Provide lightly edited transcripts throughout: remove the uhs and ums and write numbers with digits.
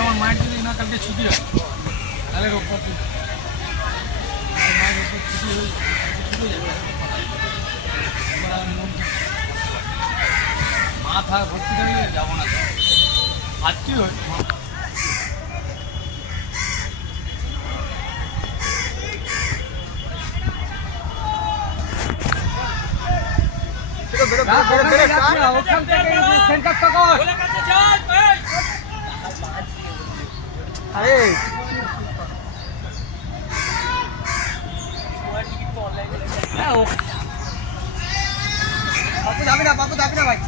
আমার মায়ের জন্য না কালকে ছুটি হয় তাহলে রোববার দিন মায়ের রোববার ছুটি হয়ে যাবে মা থাক ভর্তি থাকলে যাবো না আজকে হয় ওখান থেকে সেন্টারটা কর আরে বাপু যাবি না ভাই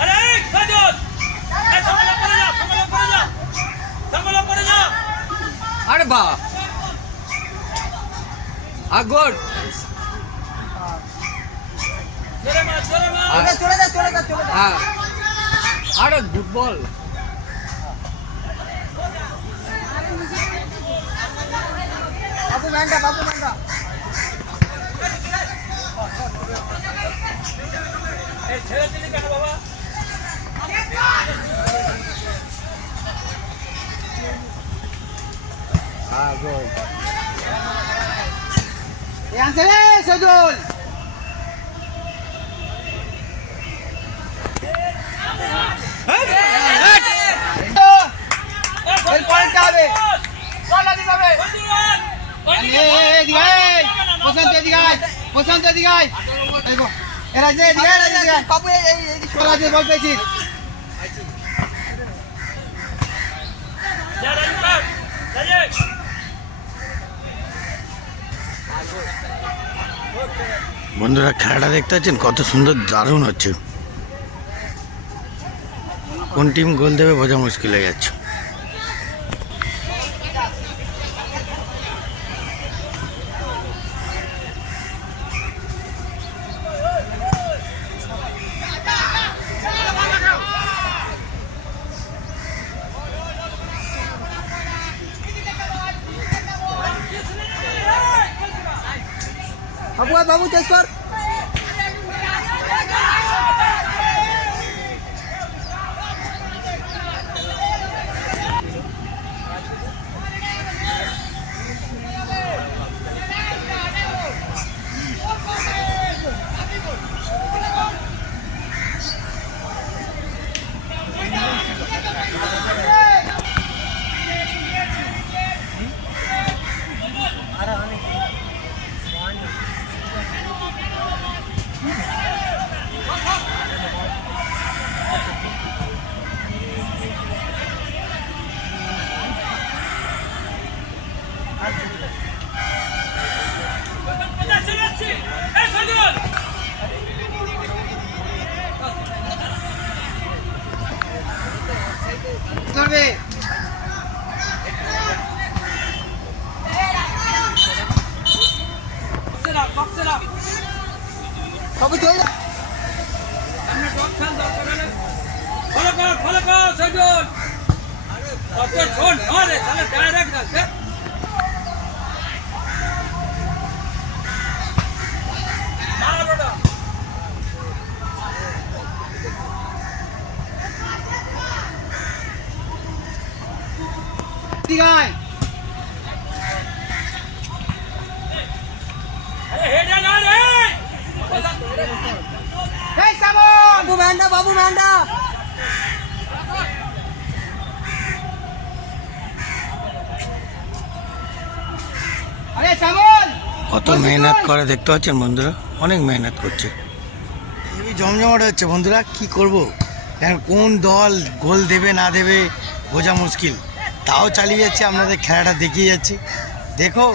আরে সাজদ এই সামনে পড়ে যা আরে বা আগর চলে যা হ্যাঁ আরে ফুটবল বাবু ম্যান্ডা এই ছেড়ে দিলি কেন বাবা আগর এই আনছেলে সজল এই পয়েন্ট যাবে কোন লাগি যাবে এই দিগাই পছন্দ দিগাই আইবো এরা যে দিগাই বাবু এই তোরা যে বল পেয়েছিস যা রাজু রাজু বন্ধুরা খেলাটা দেখতে পাচ্ছেন কত সুন্দর দারুণ হচ্ছে কোন টিম গোল দেবে বোঝা মুশকিল হয়ে যাচ্ছে বাবু চেস কর বাবু চল ফলো কর সজল কত ছোট আরে তাহলে ডাইরেক্ট যাচ্ছে মারা বড় দিগাই আরে হেডে না রে এই সামন বাবু ম্যান্ডা আরে শ্যামল কত মেহনত করে দেখতে পাচ্ছেন বন্ধুরা, অনেক মেহনত করছে। এই জমজমাট হচ্ছে বন্ধুরা, কি করব এখন কোন দল গোল দেবে না দেবে বোঝা মুশকিল, তাও চালিয়ে যাচ্ছে, আপনাদের খেলাটা দেখিয়ে যাচ্ছি দেখো।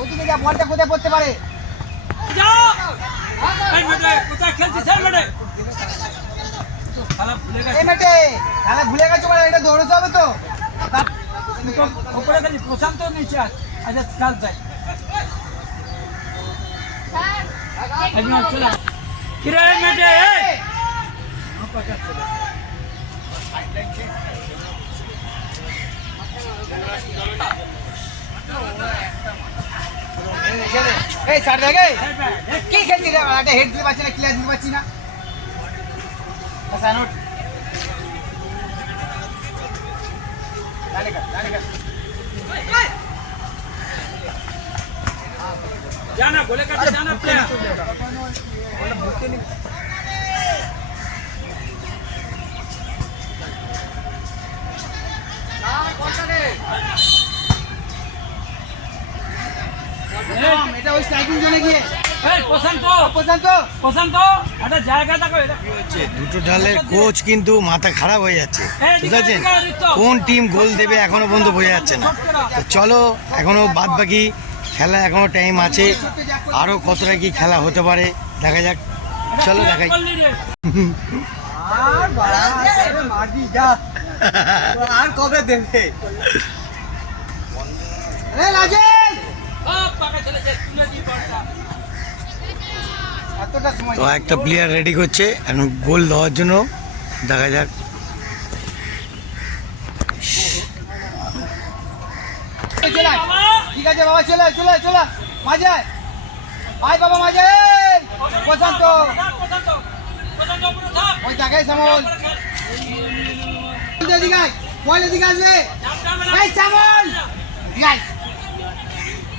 ওদিকে যা, বলটা কোথায় পড়তে পারে? এই মেটে খেলা ভুলে গেছো মানে এটা দৌড়তে হবে তো। উপরে খালি প্রশান্ত নিচে আছে। আচ্ছা কাল যাই একদম চলে কিরে মেটে এই স্যার দেখে কি খেলছি রে, একটা হেড দিতে পারছি না, ক্লিয়ার দিতে পারছি না। সানোট जाना गोले काटे जाना प्लेयर এটা ওই স্ট্রাইকিং জোনে গিয়ে এই পছন্দ একটা জায়গা দেখো এটা হচ্ছে দুটো দলের কোচ কিন্তু মাথা খারাপ হয়ে যাচ্ছে, বুঝতে পারছেন? কোন টিম গোল দেবে এখনো পর্যন্ত বোঝা যাচ্ছে না। তো চলো, এখনো বাদ বাকি খেলা, এখনো টাইম আছে, আরো কতটা কি খেলা হতে পারে দেখা যাক, চলো দেখাই। আর বাড়া মারবি যা, আর কবে দেবে? এ রাজেশ সব পাকা চলে যায় তুলে দি বলটা এতটা সময় তো একটা প্লেয়ার রেডি করছে এখন গোল দেওয়ার জন্য, দেখা যাক। চলে আয়। ঠিক আছে বাবা, চলে আয়, চলে আয়, চলে আয়। মাঝে আয়। আয় বাবা মাঝে আয়। প্রশান্ত পছন্দ পুরো থাক ওই দেখাই শ্যামল এদিকে আয়, বল এদিকে আসবে। এই শ্যামল এদিকে আয়।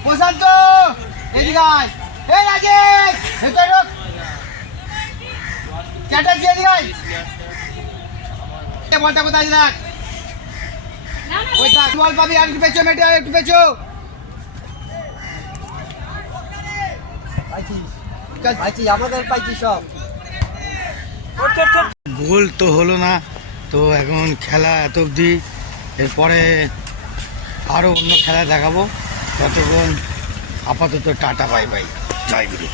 প্রশান্ত এদিকে আয়। এই রাজেশ ভেতরে ঢোক। চ্যাটার্জি এদিকে আয়। বলটা কোথায় আছে দেখ, ওই থাক, বল পাবি, আর একটু পেছো মেটে, আর একটু পেছো। আমাদের পাইছি সব। গোল তো হলো না, তো এখন খেলা এত অবধি, এরপরে আরও অন্য খেলা দেখাবো। ততক্ষণ আপাতত টাটা বাই বাই, জয় গুরু।